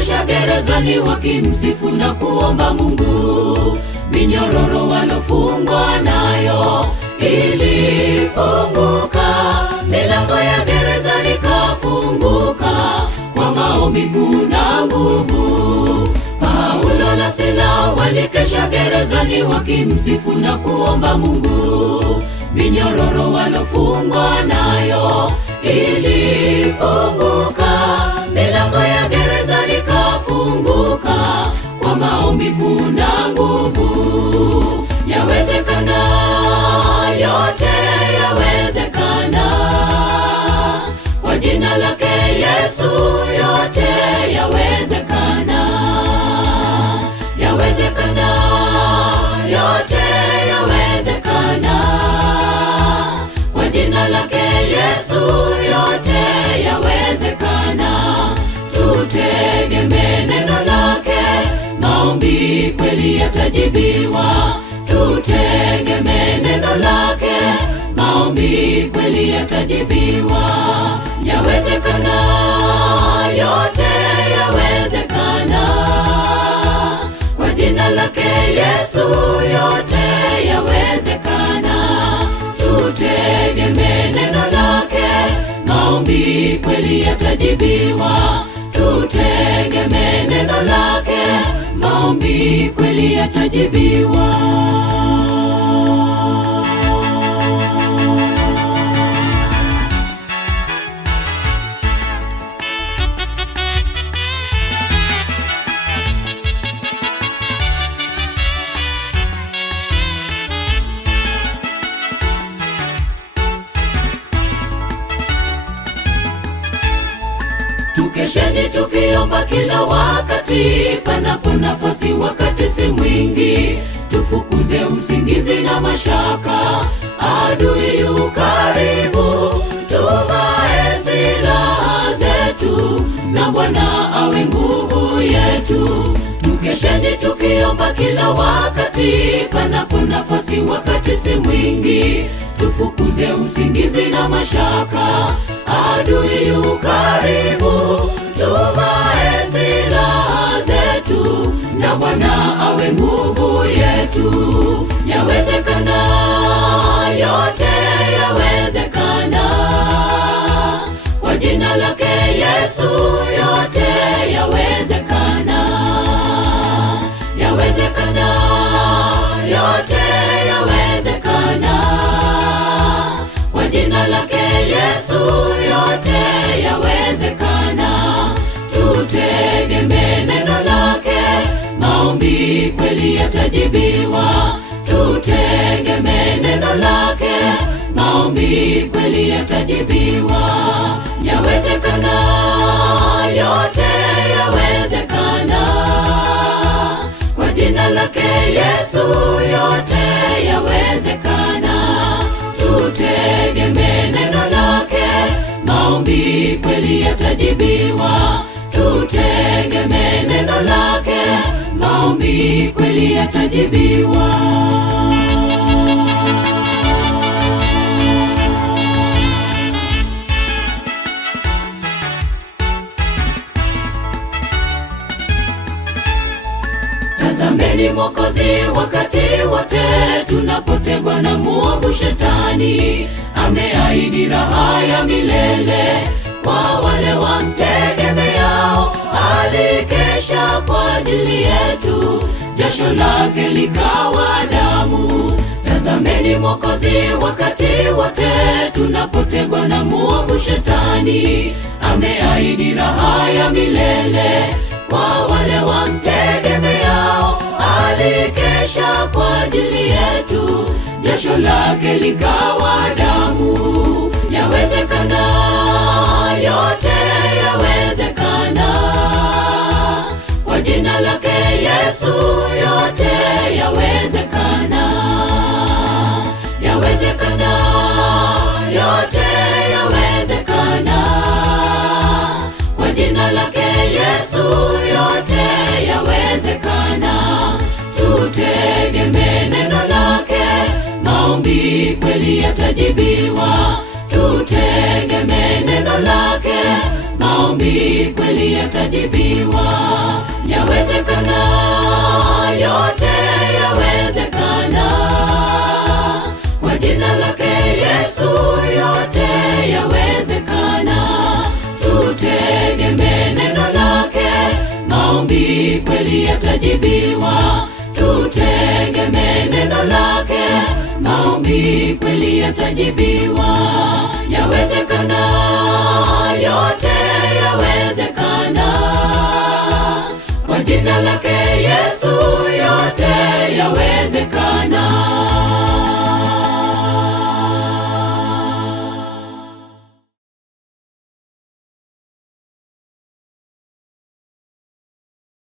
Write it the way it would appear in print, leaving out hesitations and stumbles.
walikesha gerezani wakimsifu na kuomba Mungu. Minyororo walofungwa nayo ilifunguka, milango ya gerezani kafunguka, kwa maombi kuna nguvu. Paulo na Sila walikesha gerezani wakimsifu na kuomba Mungu. Minyororo walofungwa nayo ilifunguka, milango ya gerezani kafunguka, kwa maombi kuna nguvu. Yawezekana, yote yawezekana, kwa jina lake Yesu yote yawezekana. Yawezekana, yote yawezekana, kwa jina lake Yesu yote yawezekana. Tutegemee neno lake, maombi kweli yatajibiwa. Tutegemee neno lake, maombi kweli yatajibiwa. Yawezekana, yote yawezekana, kwa jina lake Yesu yote yawezekana. Tutegemee neno lake, maombi kweli yatajibiwa. Tutegemee neno lake, maombi kweli yatajibiwa. Tukesheni tukiomba kila wakati, panapo nafasi wakati si mwingi. Tufukuze usingizi na mashaka, adui yu karibu. Tuvae silaha zetu, na Bwana awe nguvu yetu. Tukesheni tukiomba kila wakati, panapo nafasi wakati si mwingi. Tufukuze usingizi na mashaka, adui yu karibu. Tuvae silaha zetu, na Bwana awe nguvu yetu. Yawezekana, yote yawezekana, kwa jina lake Yesu yote yawezekana. Yawezekana, yote yawezekana, kwa jina lake Yesu yote yawezekana. Tutegemee neno lake, maombi kweli yatajibiwa. Tutegemee neno lake, maombi kweli yatajibiwa. Yawezekana, yote yawezekana, kwa jina lake Yesu yote yawezekana. Tutegemee neno lake, maombi kweli yatajibiwa. Tutegemee neno lake, maombi kweli yatajibiwa. Tazameni Mwokozi wakati wote tunapotegwa na mwovu Shetani. Ameahidi raha ya milele kwa wale wamtegemeao. Alikesha kwa ajili yetu, jasho lake likawa damu. Tazameni Mwokozi wakati wote tunapotegwa na mwovu Shetani. Ameahidi raha ya milele kwa wale wamtegemeao. Alikesha kwa ajili yetu, jasho lake likawa damu. Yawezekana, yote yawezekana, kwa jina lake Yesu yote yawezekana. Yawezekana, yote yawezekana, kwa jina lake Yesu yote yawezekana. Tutegemee neno lake, maombi kweli yatajibiwa. Tutegemee neno lake, maombi maombi kweli yatajibiwa. Yawezekana, yote yawezekana. Kwa jina lake Yesu yote yawezekana. Tutegemee neno lake, maombi kweli yatajibiwa. Tutegemee neno lake, maombi kweli yatajibiwa. Yawezekana, yote yawezekana. Kwa jina lake Yesu yote yawezekana.